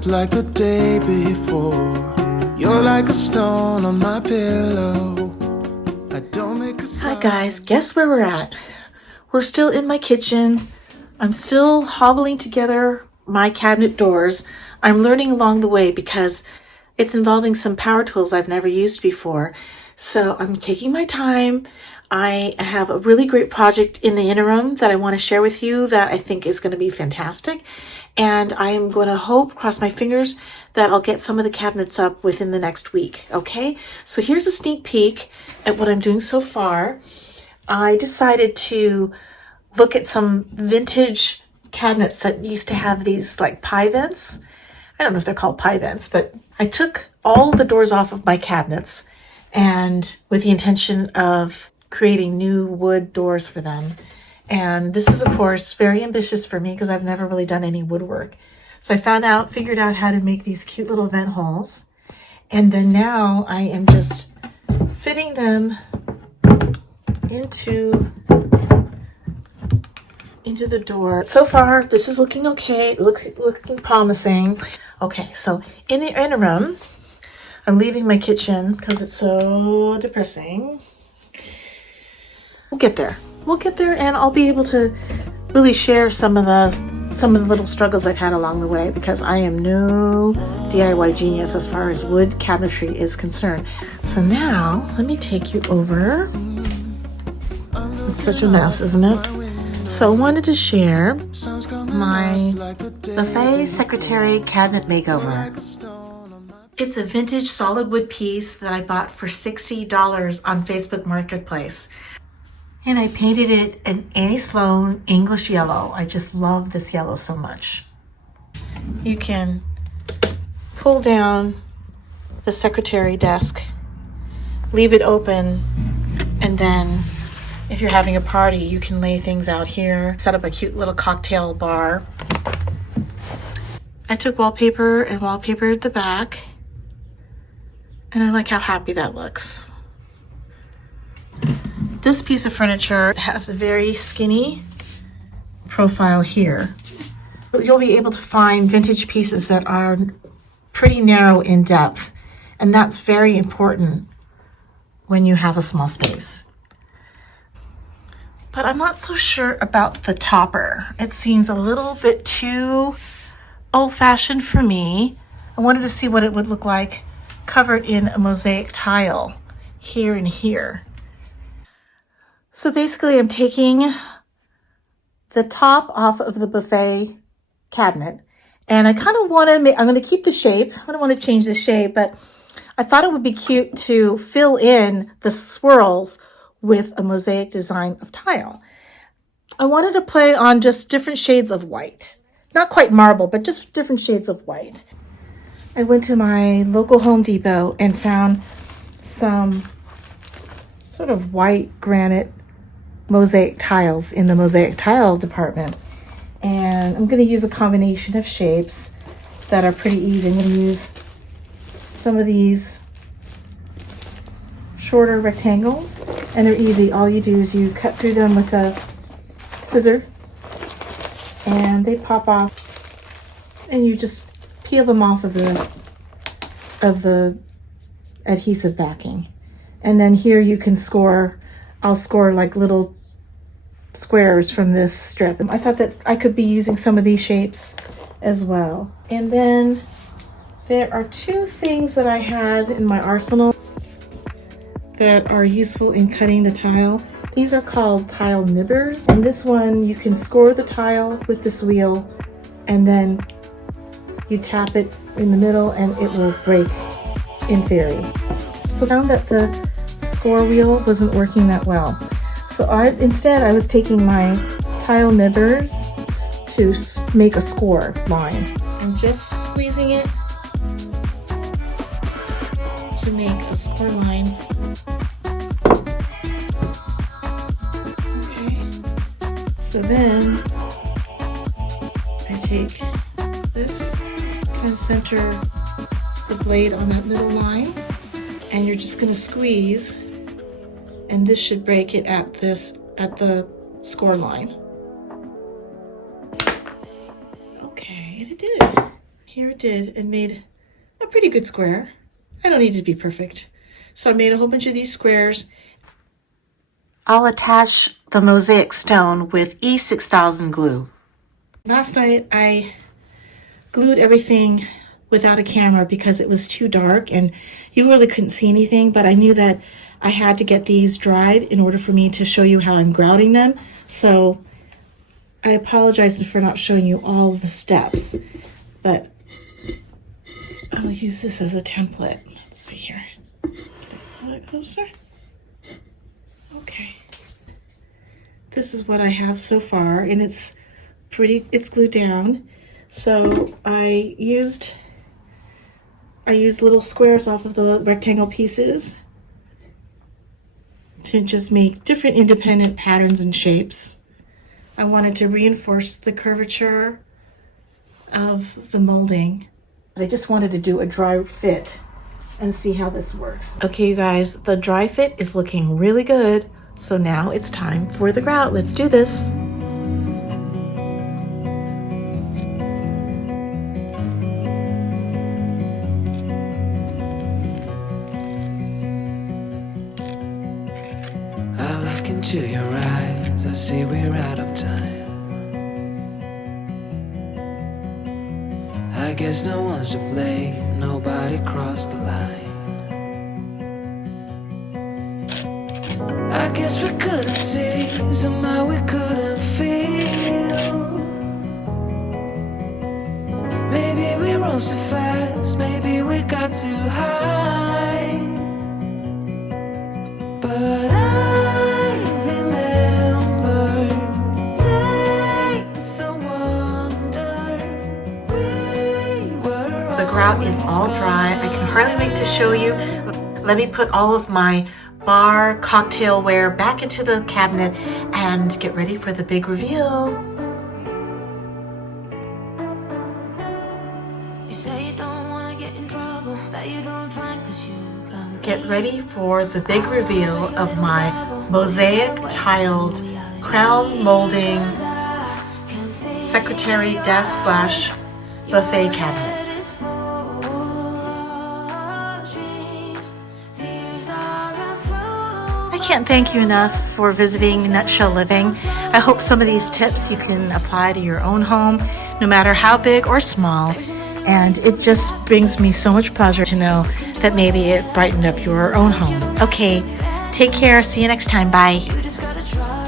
up like the day before. You're like a stone on my pillow. I don't make a Hi guys, guess where we're at? We're still in my kitchen. I'm still hobbling together my cabinet doors. I'm learning along the way because it's involving some power tools I've never used before. So I'm taking my time. I have a really great project in the interim that I want to share with you that I think is going to be fantastic. And I am going to hope, cross my fingers, that I'll get some of the cabinets up within the next week. Okay, so here's a sneak peek at what I'm doing so far. I decided to look at some vintage cabinets that used to have these like pie vents. I don't know if they're called pie vents, but I took all the doors off of my cabinets and with the intention of creating new wood doors for them. And this is, of course, very ambitious for me because I've never really done any woodwork. So I figured out how to make these cute little vent holes. And then now I am just fitting them into the door. So far, this is looking okay. Looking promising. Okay, so in the interim, I'm leaving my kitchen because it's so depressing. We'll get there. We'll get there, and I'll be able to really share some of the little struggles I've had along the way because I am no DIY genius as far as wood cabinetry is concerned. So now let me take you over. It's such a mess, isn't it? So I wanted to share my buffet secretary cabinet makeover. It's a vintage solid wood piece that I bought for $60 on Facebook Marketplace. And I painted it an Annie Sloan English yellow. I just love this yellow so much. You can pull down the secretary desk, leave it open, and then if you're having a party, you can lay things out here, set up a cute little cocktail bar. I took wallpaper and wallpapered the back, and I like how happy that looks. This piece of furniture has a very skinny profile here. You'll be able to find vintage pieces that are pretty narrow in depth, and that's very important when you have a small space. But I'm not so sure about the topper. It seems a little bit too old-fashioned for me. I wanted to see what it would look like covered in a mosaic tile here and here. So basically I'm taking the top off of the buffet cabinet, and I kind of want to I'm going to keep the shape. I don't want to change the shape, but I thought it would be cute to fill in the swirls with a mosaic design of tile. I wanted to play on just different shades of white. Not quite marble, but just different shades of white. I went to my local Home Depot and found some sort of white granite mosaic tiles in the mosaic tile department. And I'm going to use a combination of shapes that are pretty easy. I'm going to use some of these shorter rectangles, and they're easy. All you do is you cut through them with a scissor and they pop off, and you just peel them off of the adhesive backing. And then here you can I'll score like little squares from this strip. I thought that I could be using some of these shapes as well. And then there are two things that I had in my arsenal that are useful in cutting the tile. These are called tile nibbers. And this one, you can score the tile with this wheel, and then you tap it in the middle and it will break in theory. So I found that the score wheel wasn't working that well. So instead I was taking my tile nibbers to make a score line. I'm just squeezing it to make a score line. Okay. So then I take this, kind of center the blade on that middle line, and you're just going to squeeze, and this should break it at the score line. Okay, it did. here it did and made a pretty good square. I don't need it to be perfect. So I made a whole bunch of these squares. I'll attach the mosaic stone with E6000 glue. Last night I glued everything without a camera because it was too dark and you really couldn't see anything, but I knew that I had to get these dried in order for me to show you how I'm grouting them. So I apologize for not showing you all of the steps, but I'll use this as a template. Let's see here. Get a little closer. Okay. This is what I have so far, and it's glued down. So I used little squares off of the rectangle pieces to just make different independent patterns and shapes. I wanted to reinforce the curvature of the molding. But I just wanted to do a dry fit and see how this works. Okay, you guys, the dry fit is looking really good. So now it's time for the grout. Let's do this. Into your eyes, I see we're out of time. I guess no one's to blame, nobody crossed the line. I guess we couldn't see, somehow we couldn't feel. Maybe we rose too fast, maybe we got too high. But the grout is all dry. I can hardly wait to show you. Let me put all of my bar cocktailware back into the cabinet and get ready for the big reveal. You say you don't want to get in trouble, that you don't find 'cause you Get ready for the big reveal of my mosaic tiled crown molding secretary desk / buffet cabinet. I can't thank you enough for visiting Nutshell Living. I hope some of these tips you can apply to your own home, no matter how big or small. And it just brings me so much pleasure to know that maybe it brightened up your own home. Okay, take care. See you next time. Bye. just gotta try.